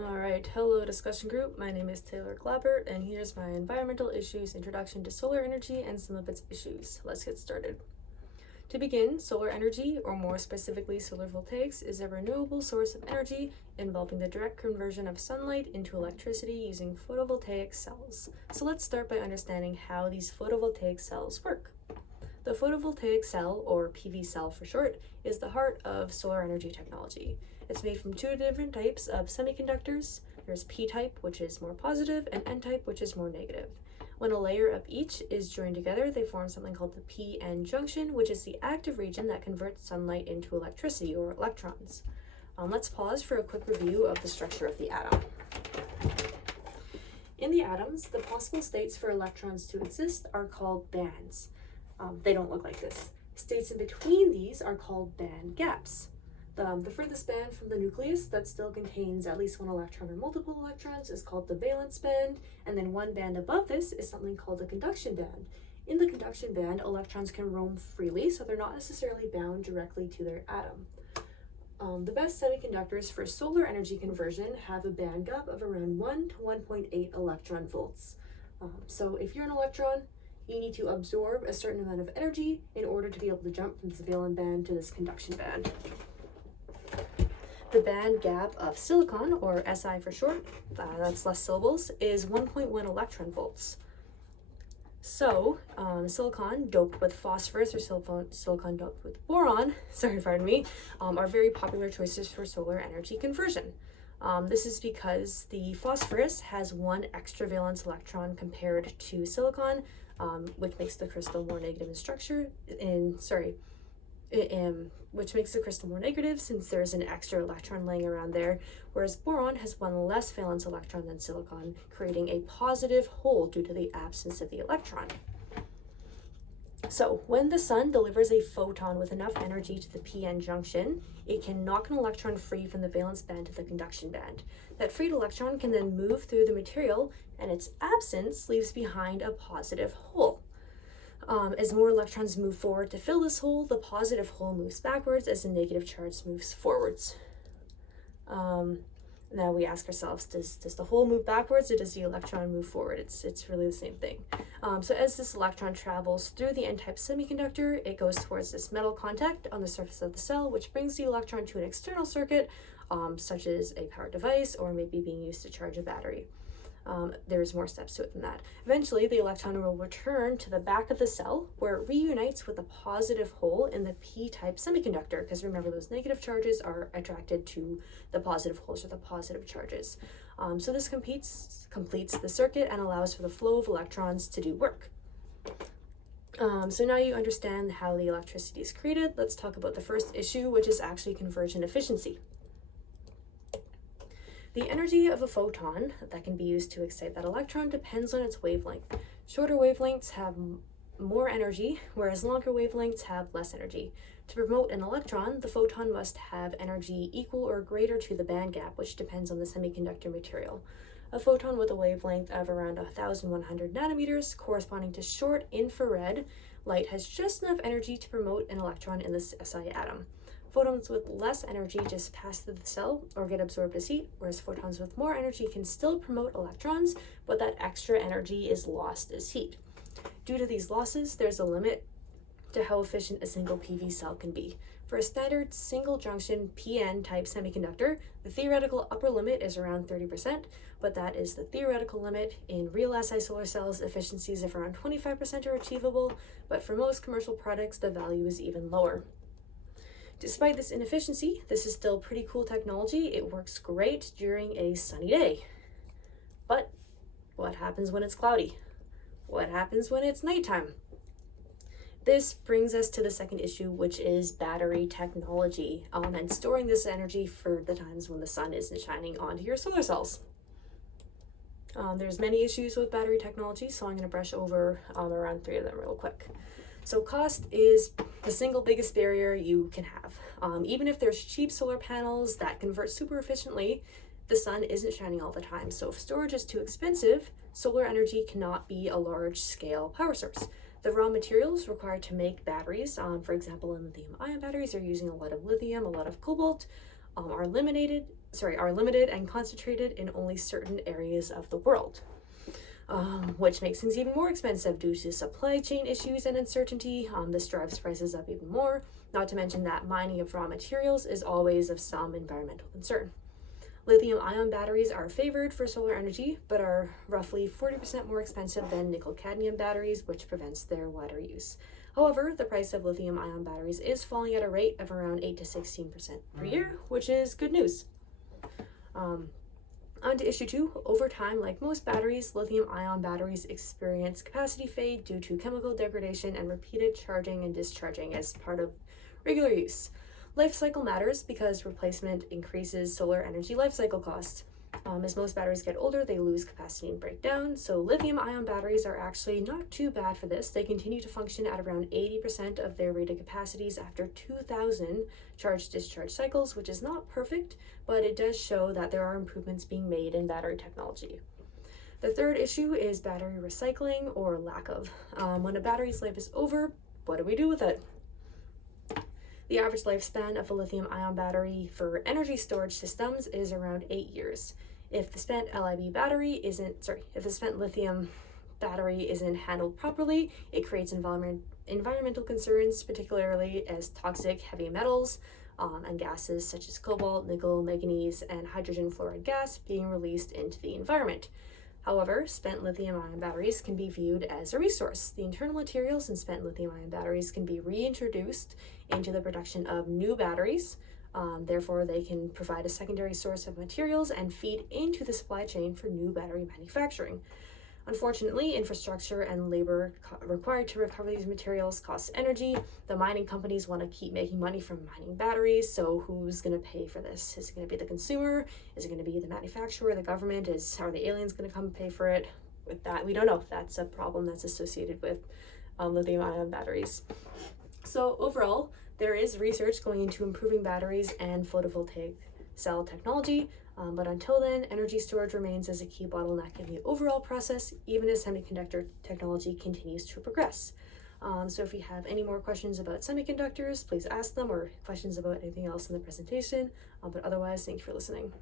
Alright, hello discussion group. My name is Taylor Clabertt, and here's my environmental issues introduction to solar energy and some of its issues. Let's get started. To begin, solar energy, or more specifically solar voltaics, is a renewable source of energy involving the direct conversion of sunlight into electricity using photovoltaic cells. So let's start by understanding how these photovoltaic cells work. The photovoltaic cell, or PV cell for short, is the heart of solar energy technology. It's made from two different types of semiconductors. There's P-type, which is more positive, and N-type, which is more negative. When a layer of each is joined together, they form something called the P-N junction, which is the active region that converts sunlight into electricity, or electrons. Let's pause for a quick review of the structure of the atom. In the atoms, the possible states for electrons to exist are called bands. They don't look like this. States in between these are called band gaps. The furthest band from the nucleus that still contains at least one electron or multiple electrons is called the valence band, and then one band above this is something called the conduction band. In the conduction band, electrons can roam freely, so they're not necessarily bound directly to their atom. The best semiconductors for solar energy conversion have a band gap of around 1 to 1.8 electron volts. So if you're an electron, you need to absorb a certain amount of energy in order to be able to jump from this valence band to this conduction band. The band gap of silicon, or Si for short, that's less syllables, is 1.1 electron volts. So, silicon doped with phosphorus or silicon doped with boron, are very popular choices for solar energy conversion. This is because the phosphorus has one extra valence electron compared to silicon, which makes the crystal more negative in structure, which makes the crystal more negative since there's an extra electron laying around there, whereas boron has one less valence electron than silicon, creating a positive hole due to the absence of the electron. So when the sun delivers a photon with enough energy to the p-n junction, it can knock an electron free from the valence band to the conduction band. That freed electron can then move through the material, and its absence leaves behind a positive hole. As more electrons move forward to fill this hole, the positive hole moves backwards as the negative charge moves forwards. Now we ask ourselves, does the hole move backwards or does the electron move forward? It's really the same thing. So as this electron travels through the N-type semiconductor, it goes towards this metal contact on the surface of the cell, which brings the electron to an external circuit, such as a power device or maybe being used to charge a battery. There's more steps to it than that. Eventually, the electron will return to the back of the cell where it reunites with a positive hole in the P-type semiconductor, because remember, those negative charges are attracted to the positive holes or the positive charges. So this completes the circuit and allows for the flow of electrons to do work. So now you understand how the electricity is created. Let's talk about the first issue, which is actually conversion efficiency. The energy of a photon that can be used to excite that electron depends on its wavelength. Shorter wavelengths have more energy, whereas longer wavelengths have less energy. To promote an electron, the photon must have energy equal or greater to the band gap, which depends on the semiconductor material. A photon with a wavelength of around 1,100 nanometers, corresponding to short infrared light, has just enough energy to promote an electron in the Si atom. Photons with less energy just pass through the cell or get absorbed as heat, whereas photons with more energy can still promote electrons, but that extra energy is lost as heat. Due to these losses, there's a limit to how efficient a single PV cell can be. For a standard single junction PN type semiconductor, the theoretical upper limit is around 30%, but that is the theoretical limit. In real SI solar cells, efficiencies of around 25% are achievable, but for most commercial products, the value is even lower. Despite this inefficiency, this is still pretty cool technology. It works great during a sunny day. But what happens when it's cloudy? What happens when it's nighttime? This brings us to the second issue, which is battery technology, and storing this energy for the times when the sun isn't shining onto your solar cells. There's many issues with battery technology, so I'm going to brush over around 3 of them real quick. So cost is the single biggest barrier you can have. Even if there's cheap solar panels that convert super efficiently, the sun isn't shining all the time. So if storage is too expensive, solar energy cannot be a large-scale power source. The raw materials required to make batteries, for example, in lithium-ion batteries, are using a lot of lithium, a lot of cobalt, are limited are limited and concentrated in only certain areas of the world. Which makes things even more expensive due to supply chain issues and uncertainty. This drives prices up even more, not to mention that mining of raw materials is always of some environmental concern. Lithium-ion batteries are favored for solar energy, but are roughly 40% more expensive than nickel-cadmium batteries, which prevents their wider use. However, the price of lithium-ion batteries is falling at a rate of around 8 to 16% per year, which is good news. On to issue 2. Over time, like most batteries, lithium-ion batteries experience capacity fade due to chemical degradation and repeated charging and discharging as part of regular use. Life cycle matters because replacement increases solar energy life cycle cost. As most batteries get older, they lose capacity and break down, so lithium-ion batteries are actually not too bad for this. They continue to function at around 80% of their rated capacities after 2,000 charge-discharge cycles, which is not perfect, but it does show that there are improvements being made in battery technology. The third issue is battery recycling, or lack of. When a battery's life is over, what do we do with it? The average lifespan of a lithium-ion battery for energy storage systems is around 8 years. If the spent lithium battery isn't handled properly, it creates environmental concerns, particularly as toxic heavy metals and gases such as cobalt, nickel, manganese, and hydrogen fluoride gas being released into the environment. However, spent lithium-ion batteries can be viewed as a resource. The internal materials in spent lithium-ion batteries can be reintroduced into the production of new batteries. Therefore, they can provide a secondary source of materials and feed into the supply chain for new battery manufacturing. Unfortunately, infrastructure and labor required to recover these materials costs energy. The mining companies want to keep making money from mining batteries, so who's going to pay for this? Is it going to be the consumer? Is it going to be the manufacturer, the government? Are the aliens going to come pay for it? With that, we don't know. That's a problem that's associated with lithium-ion batteries. So overall, there is research going into improving batteries and photovoltaic cell technology, but until then, energy storage remains as a key bottleneck in the overall process, even as semiconductor technology continues to progress. So if you have any more questions about semiconductors, please ask them, or questions about anything else in the presentation. But otherwise, thank you for listening.